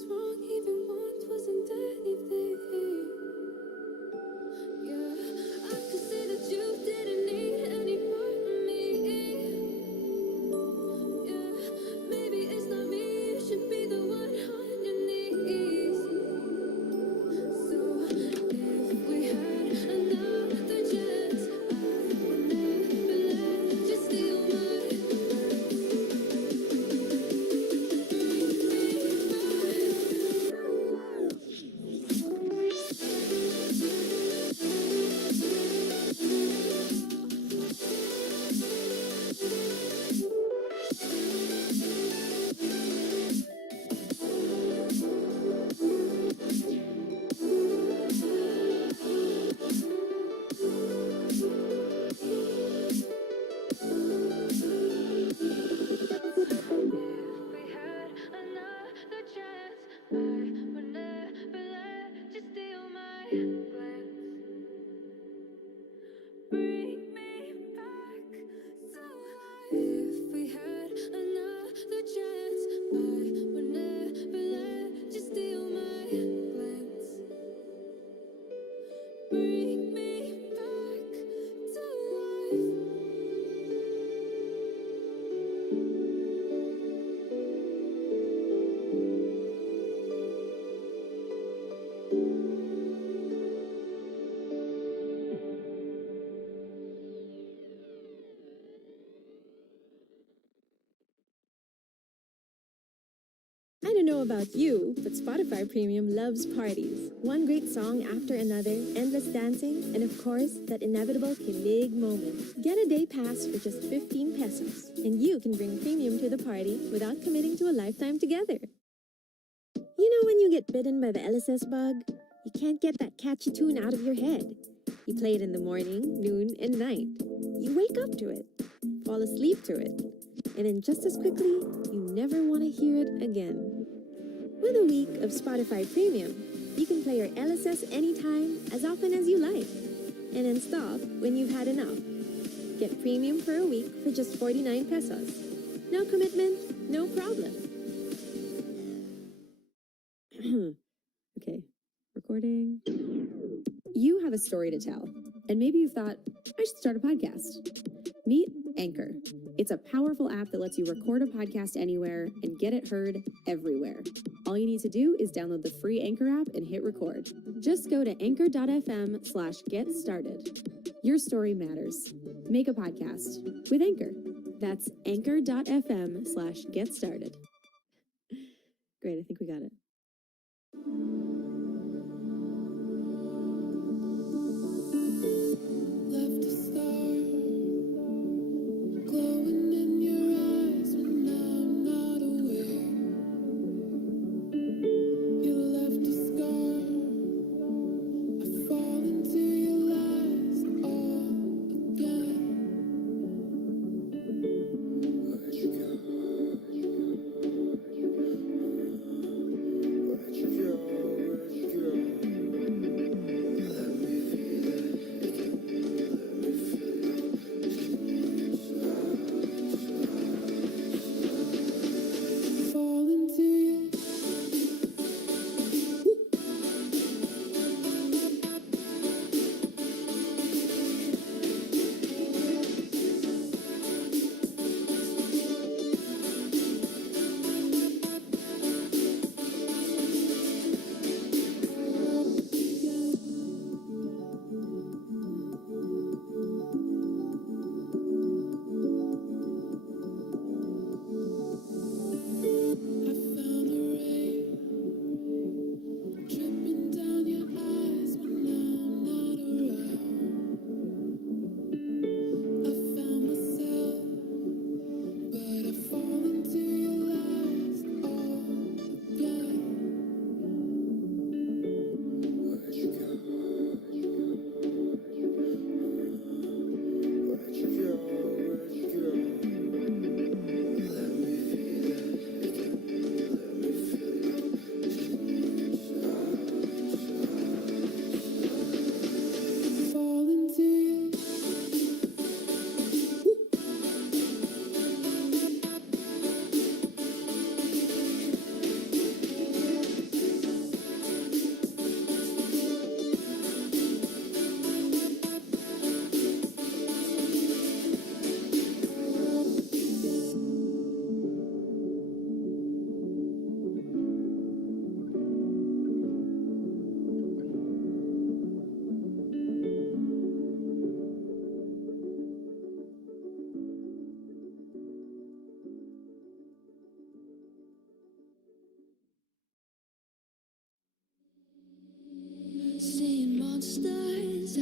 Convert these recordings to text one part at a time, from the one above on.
was wrong, even once wasn't anything. Yeah, I could say that you didn't need any part of me. Yeah, maybe it's not me, you should be the one on your knees. So if we had another chance, I would never let you steal my we had another chance, I would never let you steal my glance. Bring me back to life. If we had another chance, I would never let you steal my glance. Bring me back to life. I don't know about you, but Spotify Premium loves parties. One great song after another, endless dancing, and of course, that inevitable kilig moment. Get a day pass for just 15 pesos, and you can bring Premium to the party without committing to a lifetime together. You know when you get bitten by the LSS bug? You can't get that catchy tune out of your head. You play it in the morning, noon, and night. You wake up to it, fall asleep to it, and then just as quickly, you never want to hear it again. With a week of Spotify Premium, you can play your LSS anytime, as often as you like, and then stop when you've had enough. Get Premium for a week for just 49 pesos. No commitment, no problem. Okay, recording. You have a story to tell, and maybe you thought, I should start a podcast. Meet Anchor. It's a powerful app that lets you record a podcast anywhere and get it heard everywhere. All you need to do is download the free Anchor app and hit record. Just go to anchor.fm/getstarted. Your story matters. Make a podcast with Anchor. That's anchor.fm/getstarted. Great, I think we got it. Left a star glowing in your eyes when I'm not aware. You left a scar. I fall into your lies all again. Where'd you go? Where'd you go?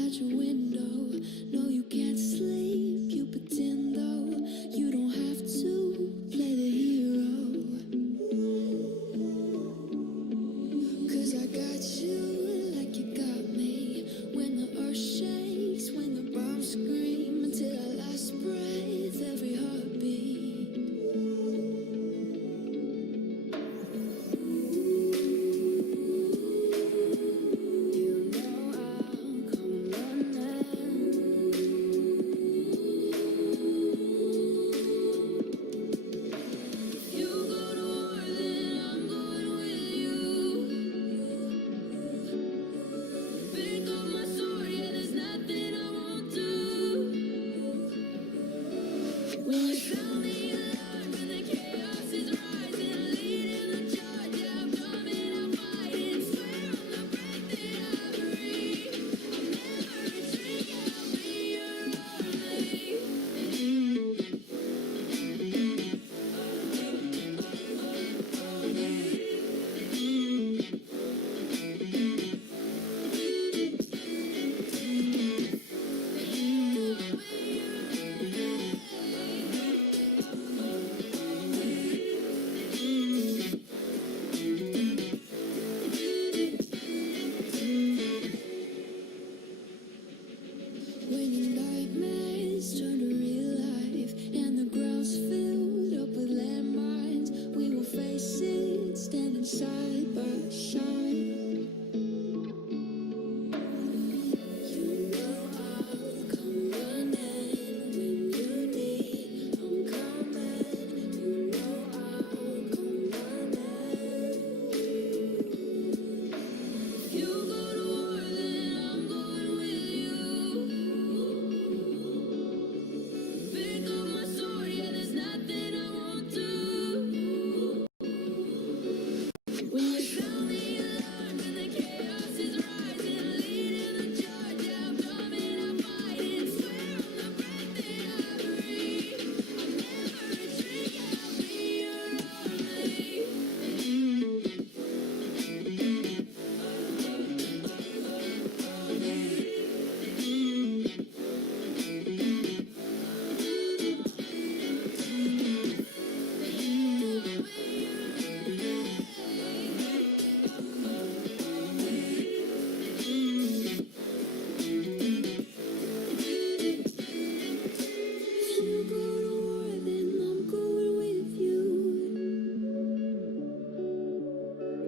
at your window. No, you can't sleep. You pretend though you don't have to play the hero. 'Cause I got you like you got me. When the earth shakes, when the bombs scream, until our last breath, every heartbeat. When your nightmares turn to real life and the ground's filled up with landmines, we will face it standing side by side. You know I'll come running when you need. I'm coming. You know I'll come running. If you go to war, then I'm going with you. Pick up my sword, yeah, there's nothing I won't do. When you sound the alarm and the chaos is rising, leading the charge, yeah, I'm coming, I'm fighting. Swear on the breath that I breathe, I'll never retreat, yeah, I'll be your army. If you go to war, then I'm going with you.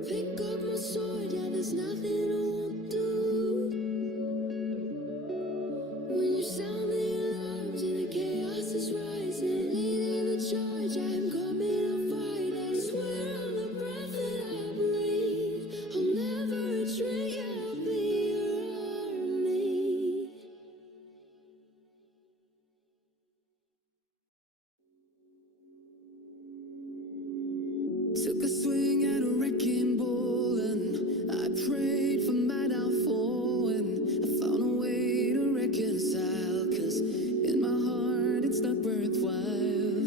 Pick up my sword, yeah, there's nothing I won't do. When you sound the alarms and the chaos is rising, leading the charge, I'm coming, I'm fighting. Swear on the breath that I breathe, I'll never retreat, yeah, I'll be your army. Took a swing at a wrecking ball and I prayed for my downfall, and I found a way to reconcile, 'cause in my heart it's not worthwhile.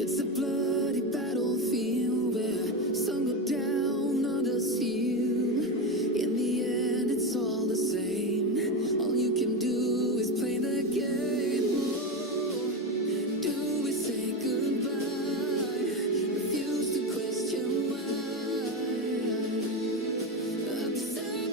It's a bloody battlefield where some go down, others heal. In the end it's all the same. All you can do is play the game. Oh, do we say goodbye? Refuse to question why. Obsessed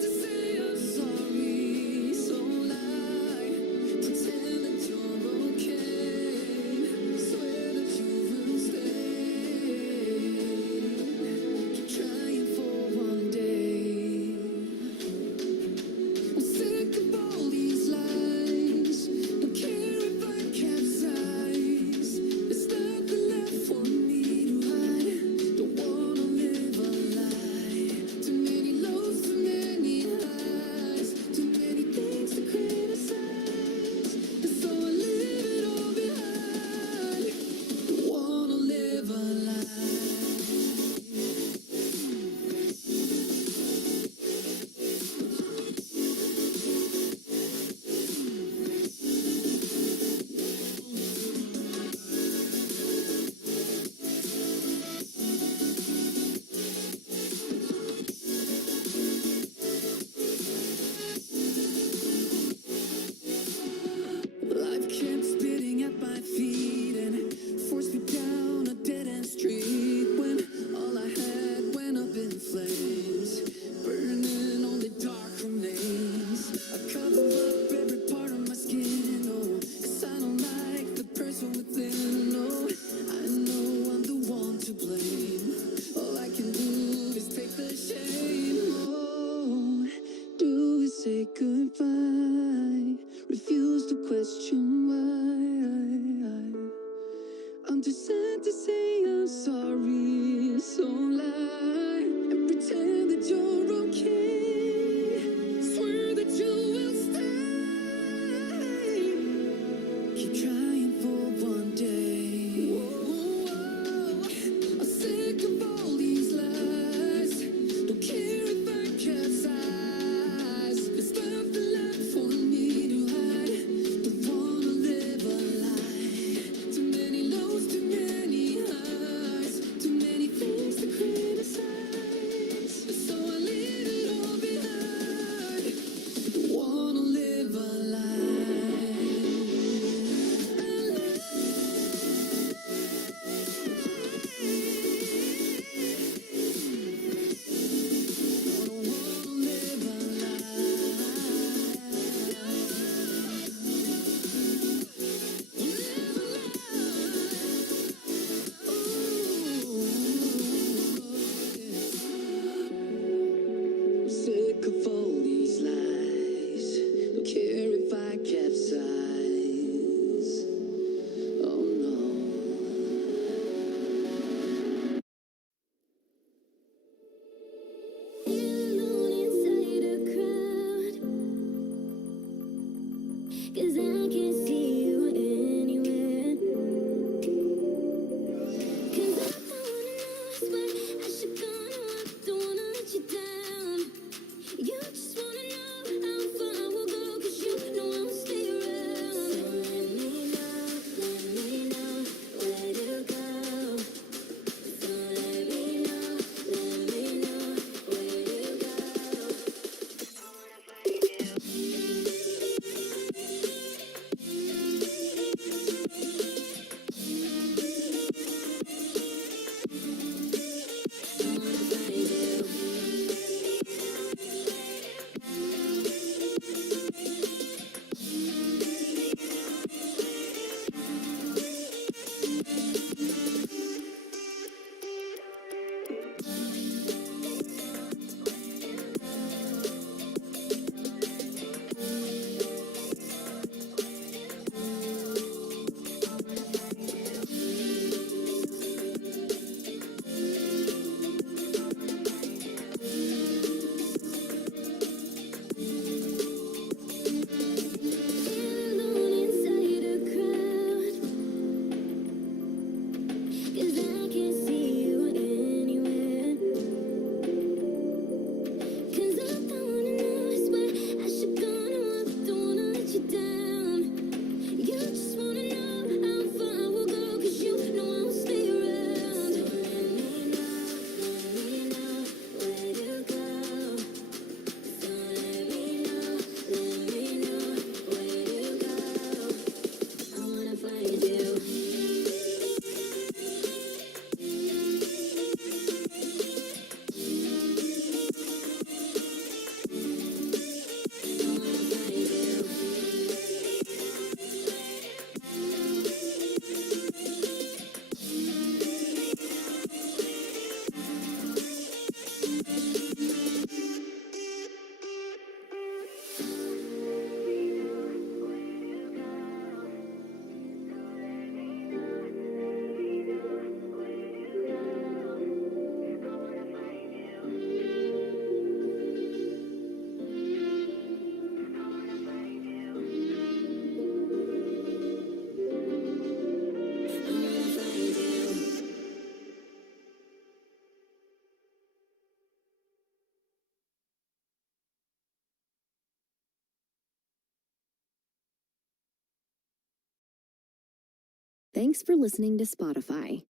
Thanks for listening to Spotify.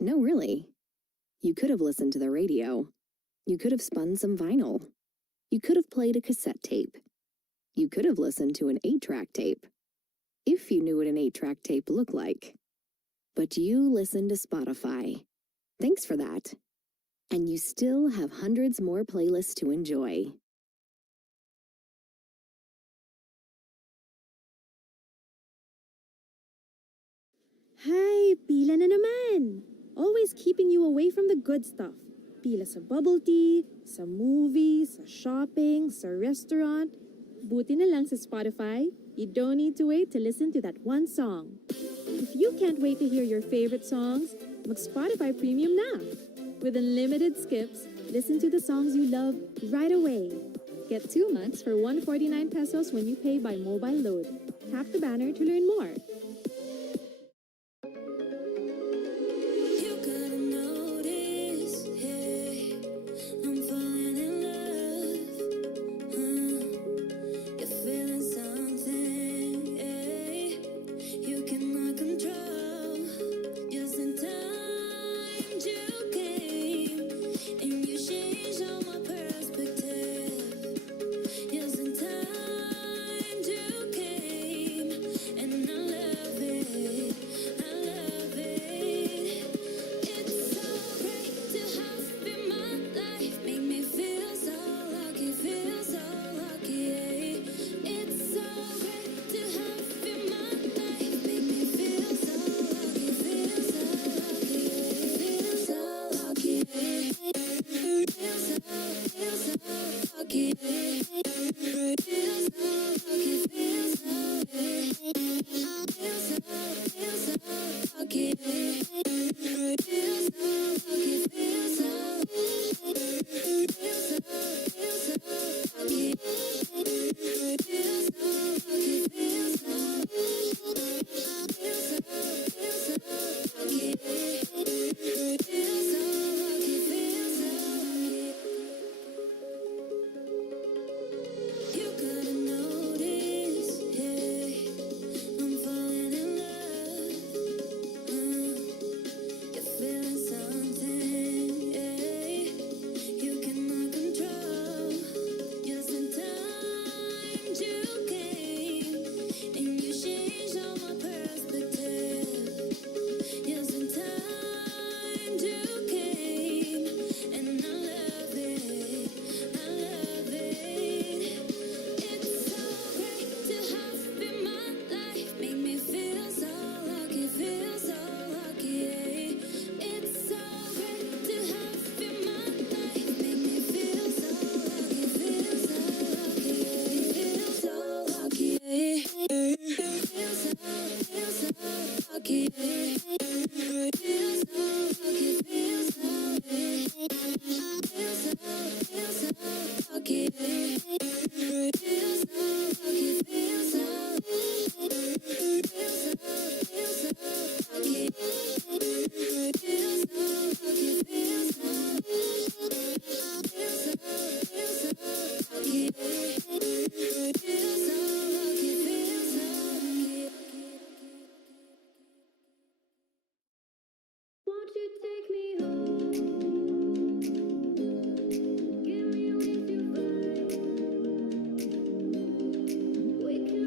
No, really. You could have listened to the radio. You could have spun some vinyl. You could have played a cassette tape. You could have listened to an 8-track tape. If you knew what an 8-track tape looked like. But you listened to Spotify. Thanks for that. And you still have hundreds more playlists to enjoy. Hi, pila na naman! Always keeping you away from the good stuff. Pila sa bubble tea, sa movies, sa shopping, sa restaurant. Buti na lang sa Spotify, you don't need to wait to listen to that one song. If you can't wait to hear your favorite songs, mag-Spotify Premium na. With unlimited skips, listen to the songs you love right away. Get 2 months for 149 pesos when you pay by mobile load. Tap the banner to learn more. You gotta notice, hey, I'm falling in love. You're feeling something, hey, you cannot control. Just in time you came, and you changed all my perspective. Just in time you came, and I love it. I love it. It's so great to have you in my life. Make me feel so lucky, feel so lucky. It's so great to have you in my life. Make me feel so lucky, feel so lucky, feel so lucky. Feel so lucky. Feel so lucky, feel so lucky. Feel so lucky, feel so lucky. Feel so lucky, feel so lucky. Feel so lucky, feel so lucky. You gotta notice, hey, I'm falling in love. You're feeling something, hey, you cannot control. Just in time you came, and you changed all my perspective. Just in time you came, and I love it. I love it. It's so great to have you in my life. Make me feel so lucky, feel so lucky. It's so great to have you in my life. Make me feel so lucky, feel so lucky, feel so lucky. Feel so lucky. Feel so lucky, feel so lucky. Feel so lucky, feel so lucky. Feel so lucky, feel so lucky. Feel so lucky, feel so lucky. Won't you take me home? Give me with your vibe. We can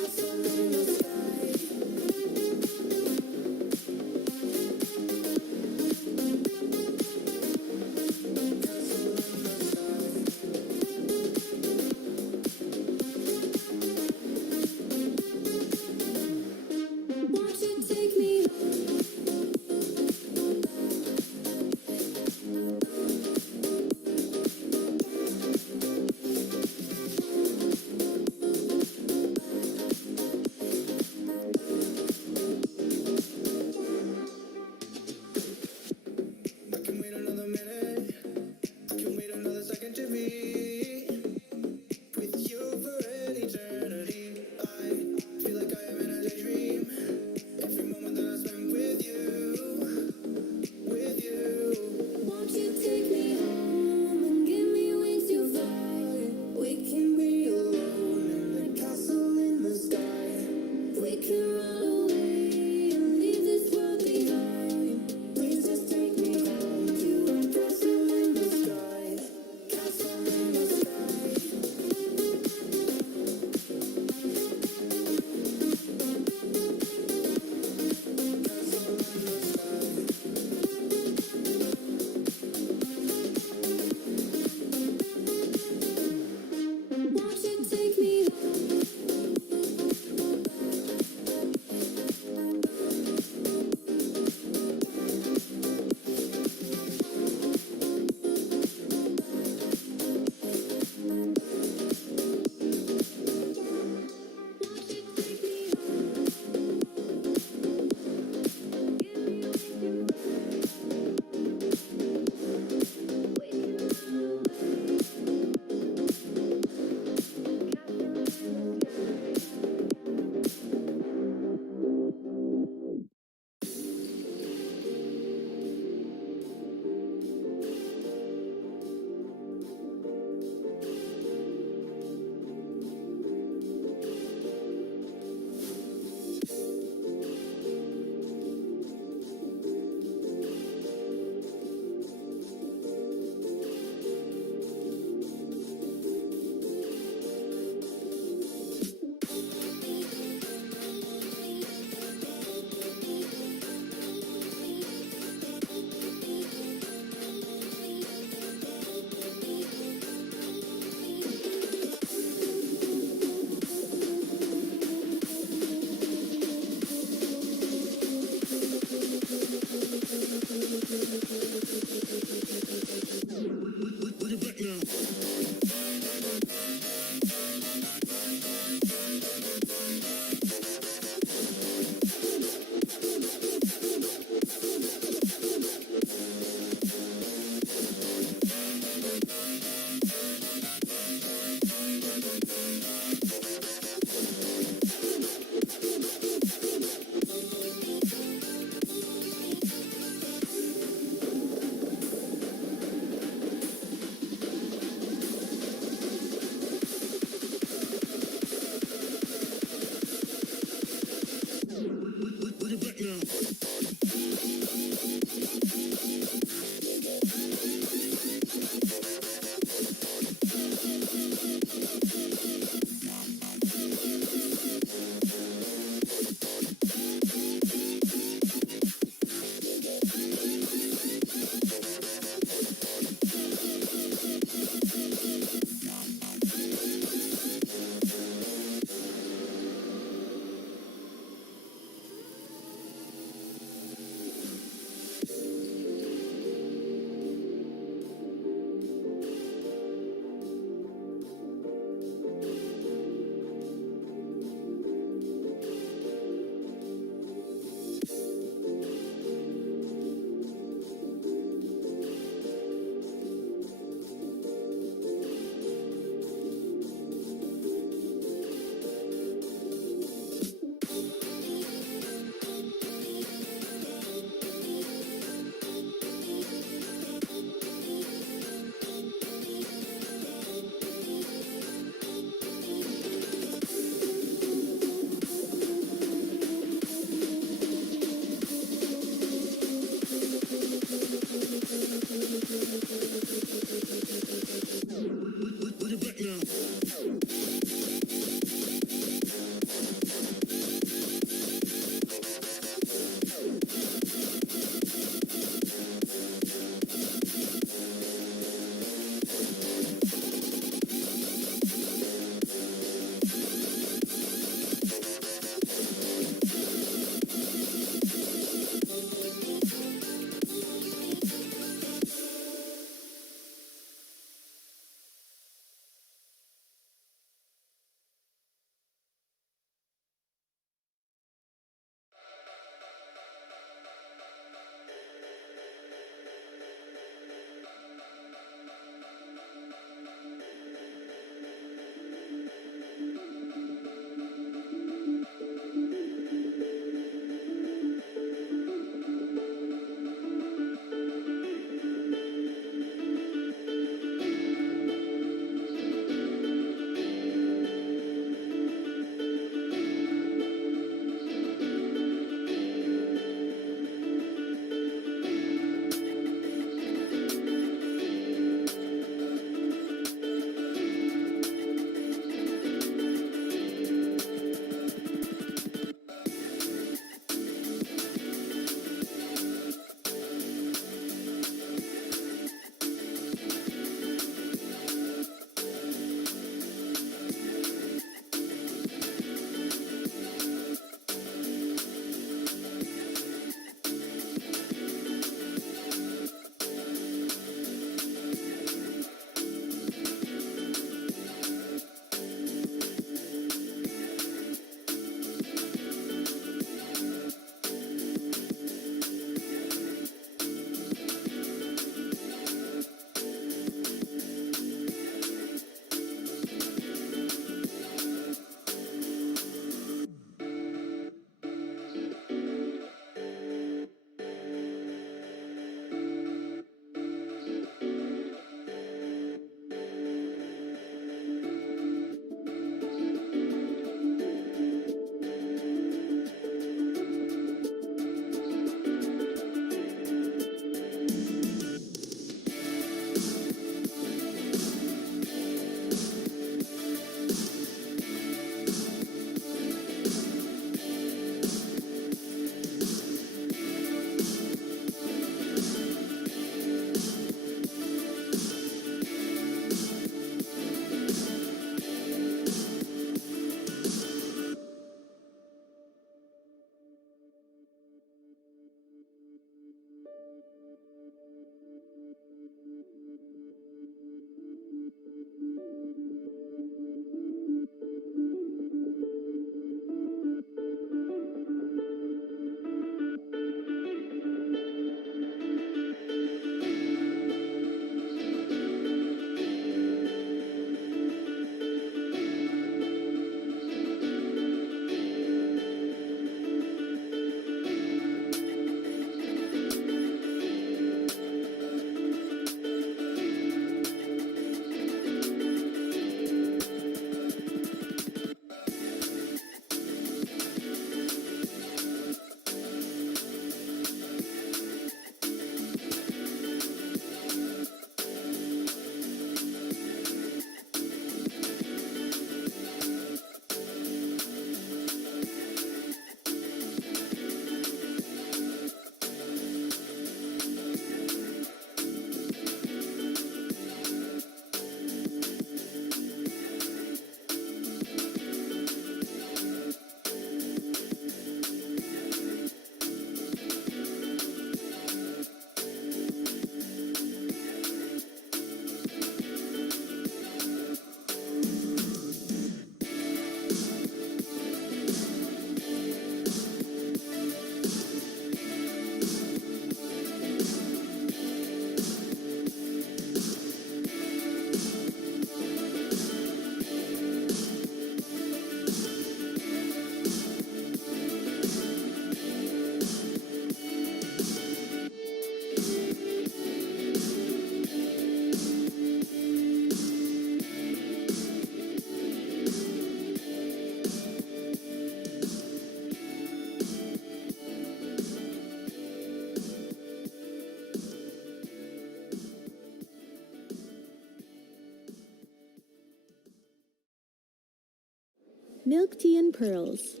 Milk Tea and Pearls,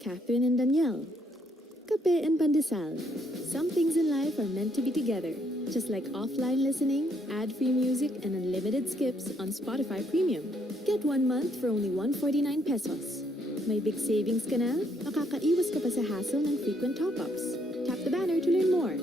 Catherine and Danielle, Kape and Pandesal. Some things in life are meant to be together, just like offline listening, ad-free music, and unlimited skips on Spotify Premium. Get 1 month for only 149 pesos. May big savings ka na? Makakaiwas ka pa sa hassle ng frequent top-ups. Tap the banner to learn more.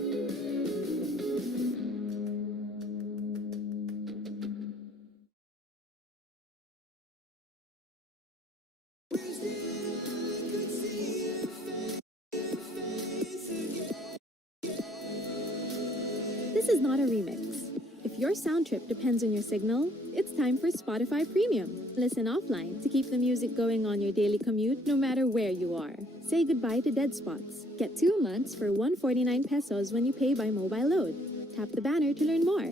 This is not a remix. If your sound trip depends on your signal, it's time for Spotify Premium. Listen offline to keep the music going on your daily commute no matter where you are. Say goodbye to dead spots. Get 2 months for 149 pesos when you pay by mobile load. Tap the banner to learn more.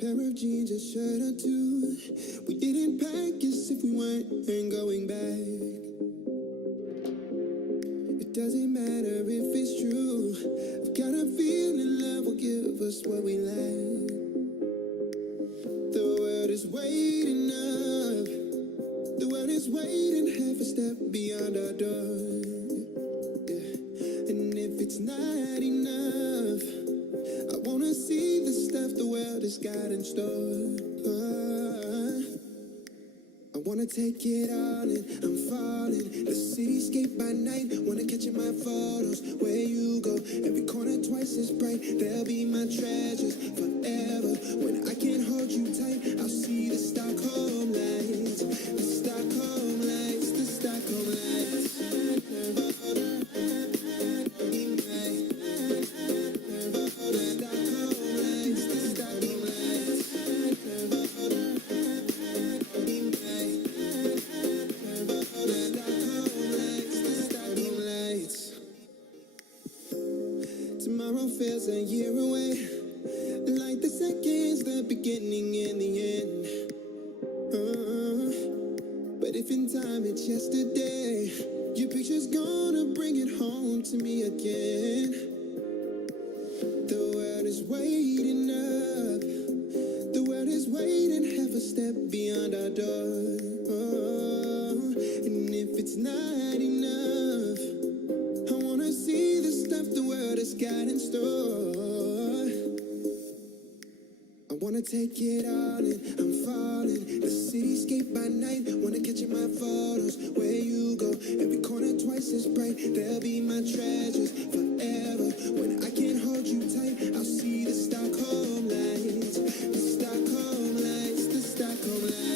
Pair of jeans, a shirt or two. We didn't pack as if we weren't going back. It doesn't matter if it's true. I've got a feeling love will give us what we lack. The world is waiting up. The world is waiting half a step beyond our door. Yeah. And if it's not enough, I wanna see the stuff the world has got in store. I wanna take it all in, I'm falling. The cityscape by night, wanna catch in my photos. Where you go, every corner twice as bright. They'll be my treasures forever. When I can't hold you tight, I'll see the Stockholm lights. The Stockholm lights, the Stockholm lights. feels a year away. Like the seconds, the beginning and the end. But if in time it's yesterday, your picture's gonna bring it home to me again. The world is waiting up. The world is waiting half a step beyond our door. And if it's not enough, I wanna see the stuff the world has got in store. I wanna take it all in, I'm falling. The cityscape by night, wanna catch in my photos. Where you go, every corner twice as bright. They'll be my treasures forever. When I can't hold you tight, I'll see the Stockholm lights. The Stockholm lights, the Stockholm lights.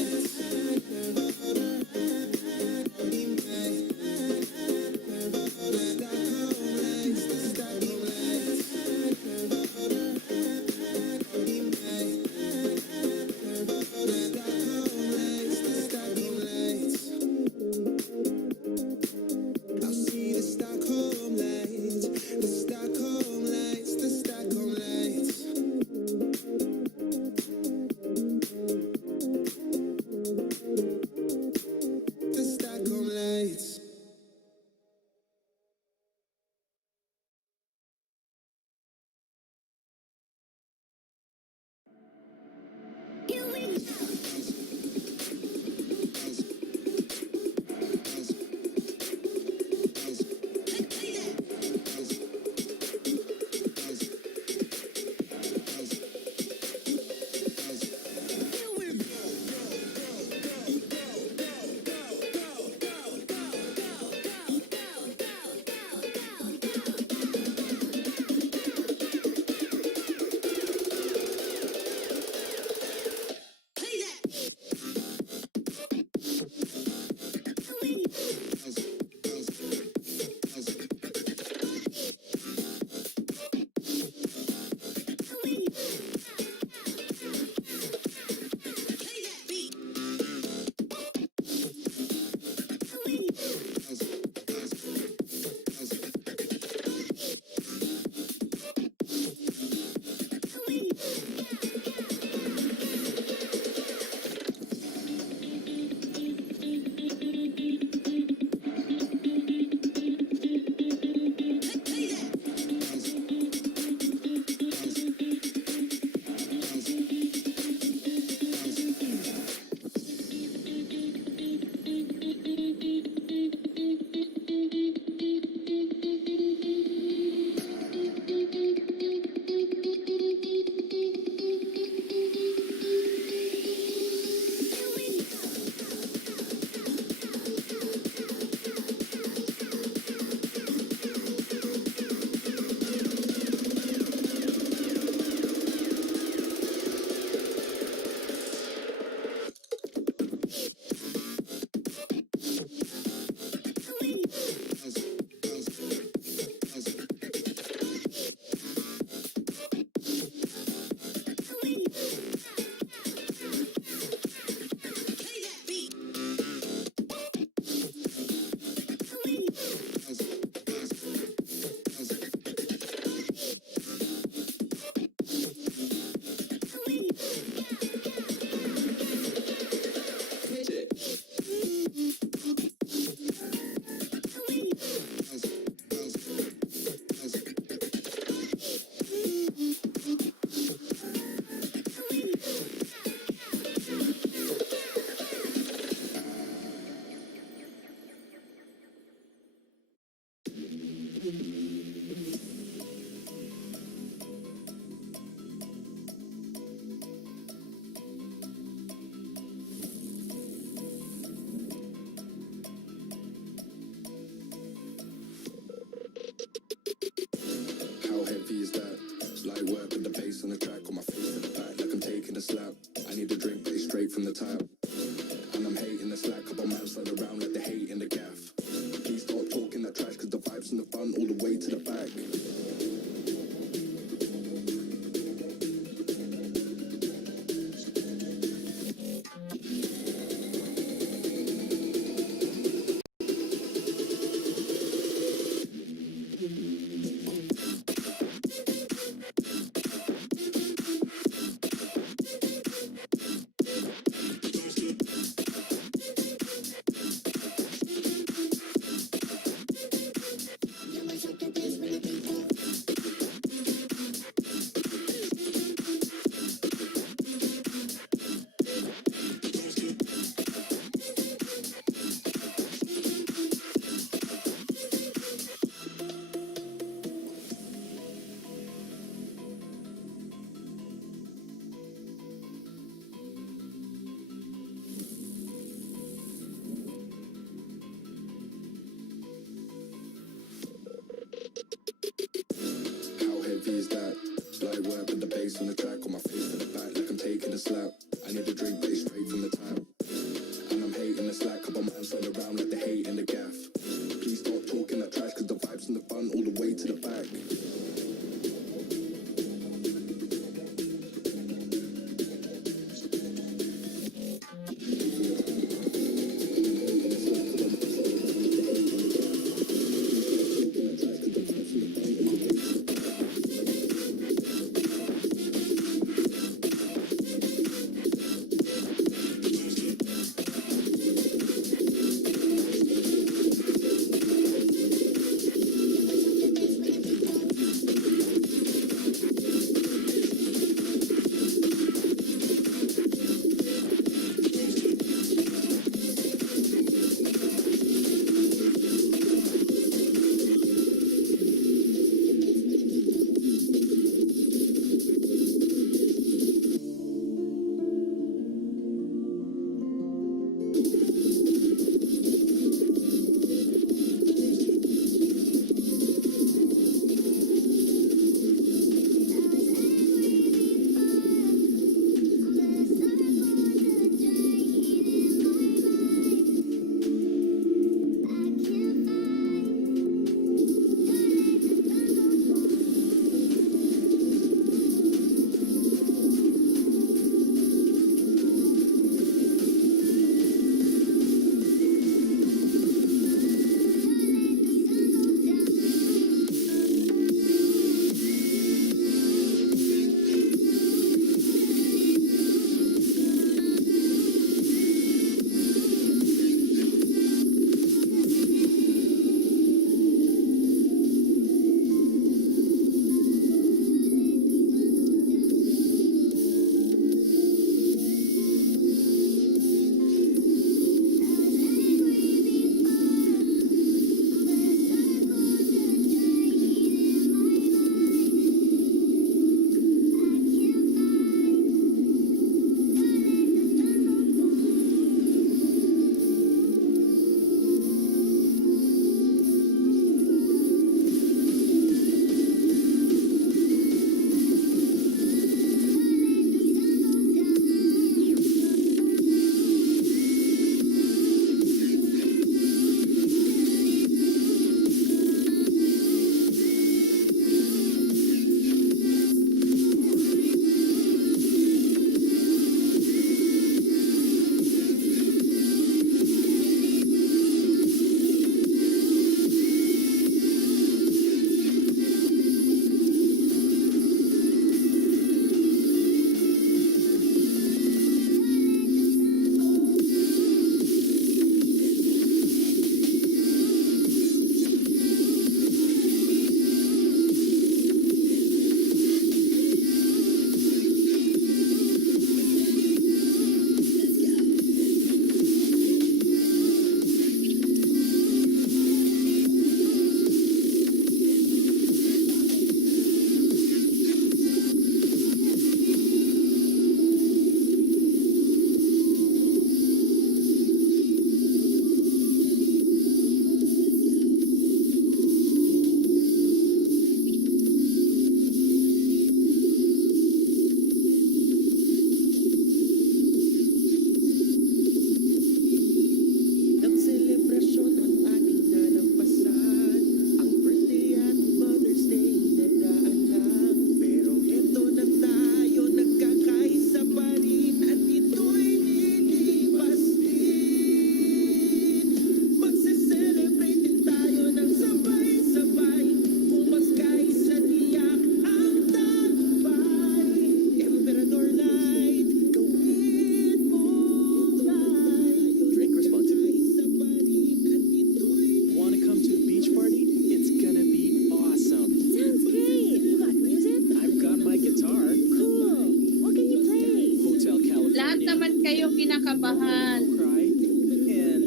kinakabahan. Cry, and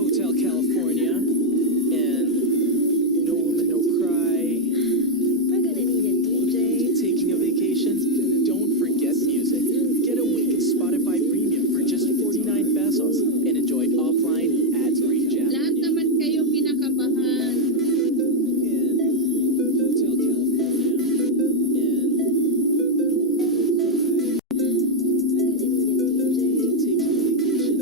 Hotel California, and No Woman No Cry. We're gonna need a DJ. Taking a vacation? Don't forget music. Get a week of Spotify Premium for just 49 pesos and enjoy offline ad-free jam. Lahat naman kayo kinakabahan. Hotel California, and We're gonna need a DJ. taking a vacation?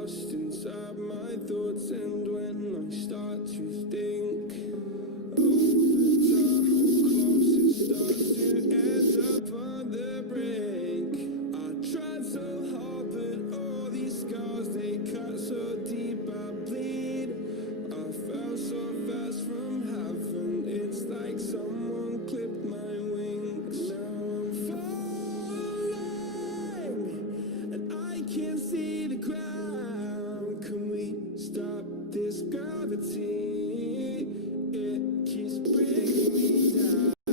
lost inside my thoughts, and when I start to think over time, how close it starts to end up on the brink. I tried so hard, but all these scars, they cut so deep, I bleed. I fell so fast from heaven, it's like someone clipped my wings. Now I'm falling, and I can't see the ground. Can we stop this gravity? It keeps bringing me down. I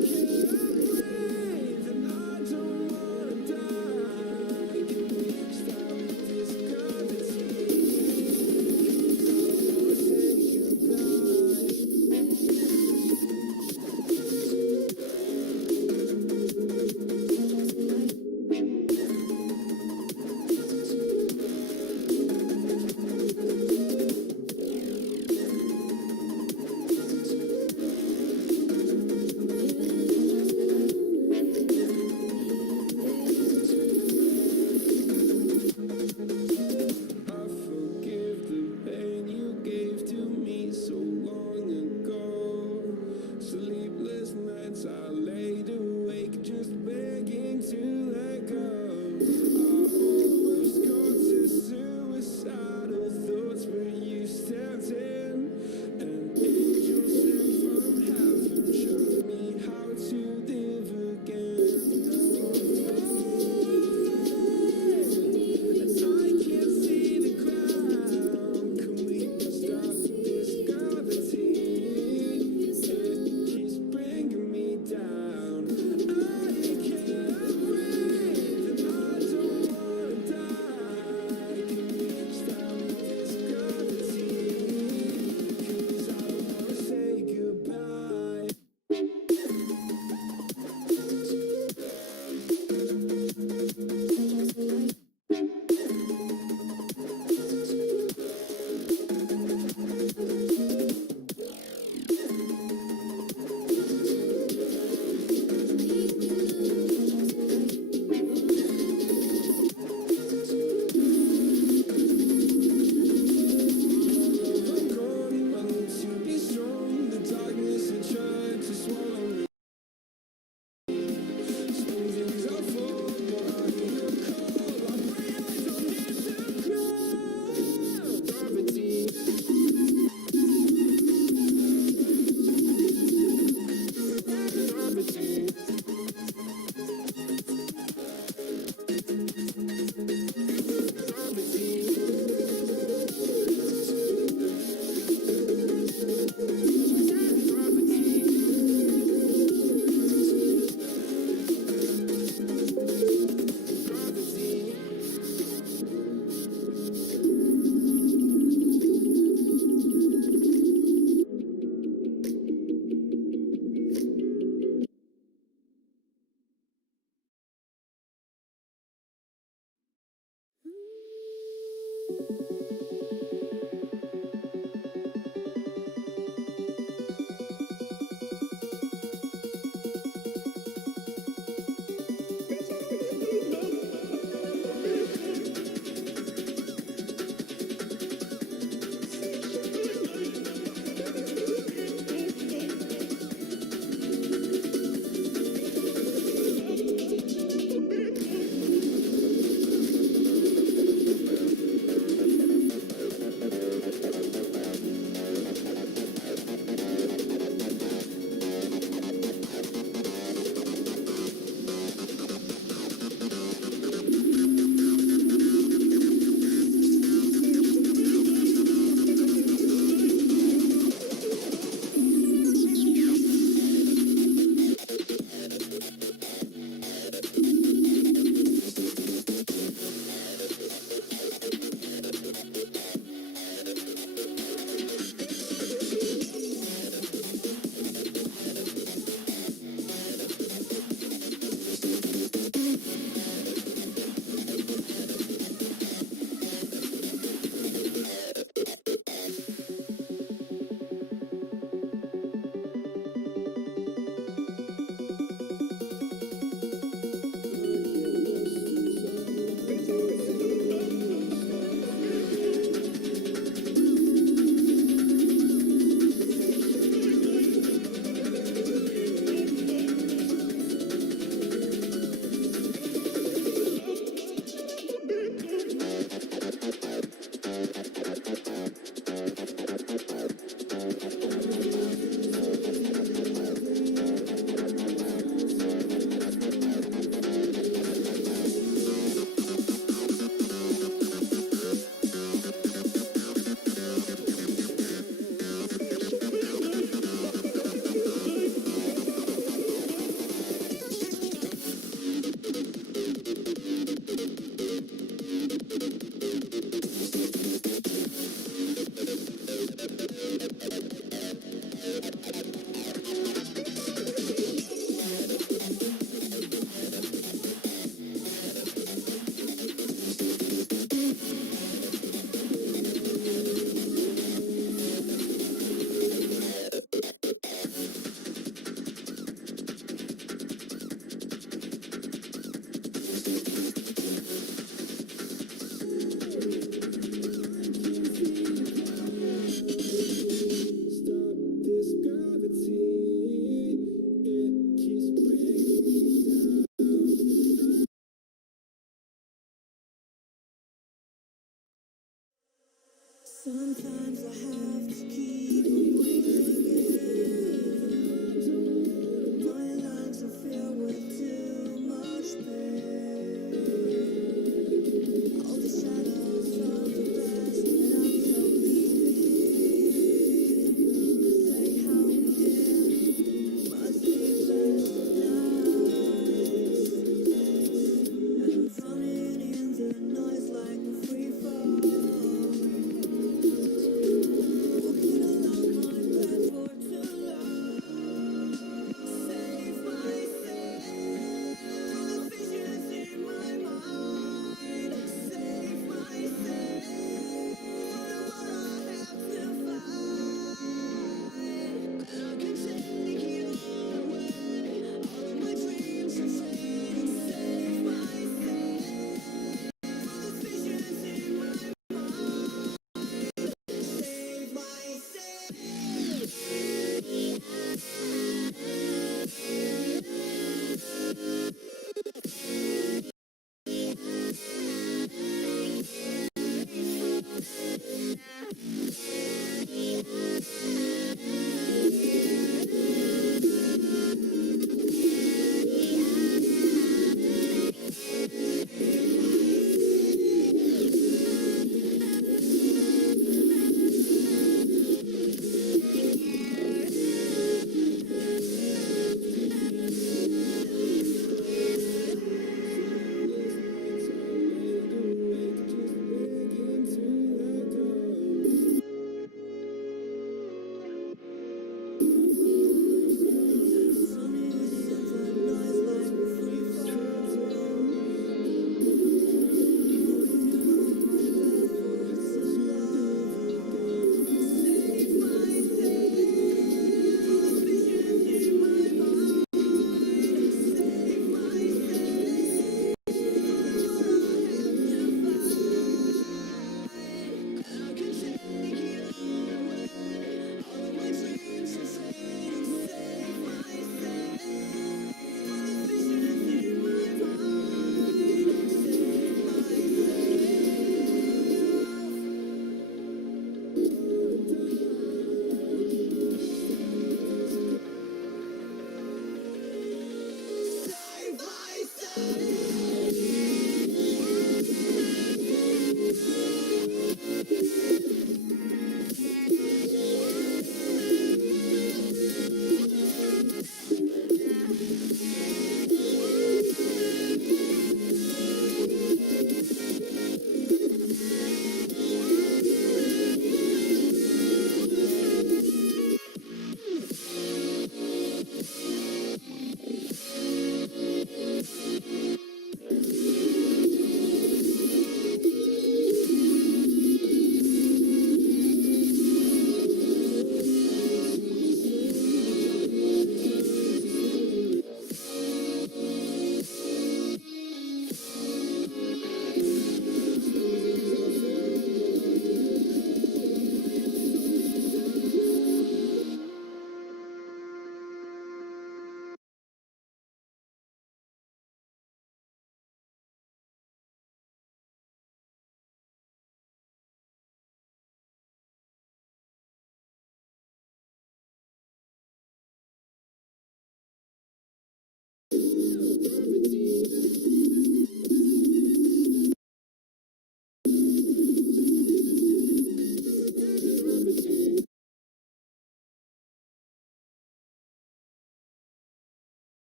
can't breathe, and I don't wanna die. Can we stop this gravity? I wanna say goodbye.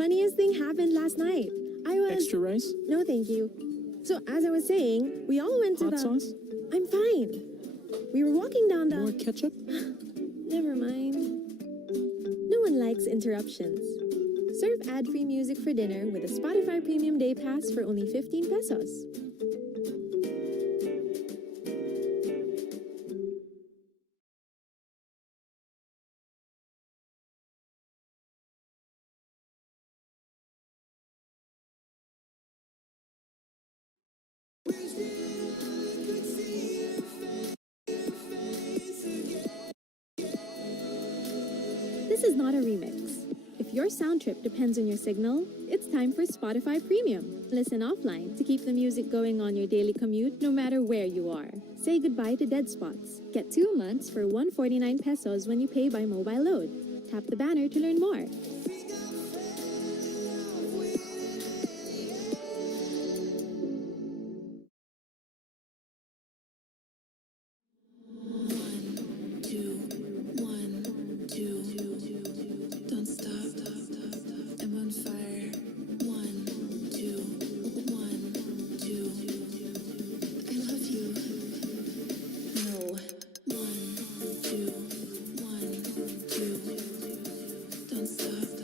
funniest thing happened last night. I was... Extra rice? No, thank you. So, as I was saying, we all went to Hot the... sauce? I'm fine. We were walking down the... More ketchup? Never mind. No one likes interruptions. Serve ad-free music for dinner with a Spotify Premium Day Pass for only 15 pesos. This is not a remix. If your sound trip depends on your signal, it's time for Spotify Premium. Listen offline to keep the music going on your daily commute no matter where you are. Say goodbye to dead spots. Get 2 months for 149 pesos when you pay by mobile load. Tap the banner to learn more. Don't stop. I'm on fire. 1, 2, 1, 2. I love you. No. 1, 2, 1, 2. Don't stop.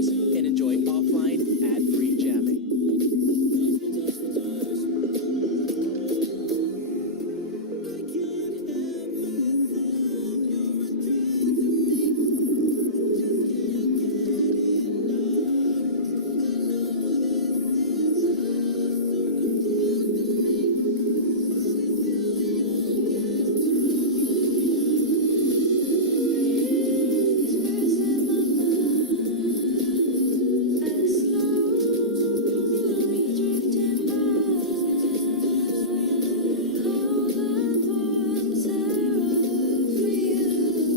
pesos.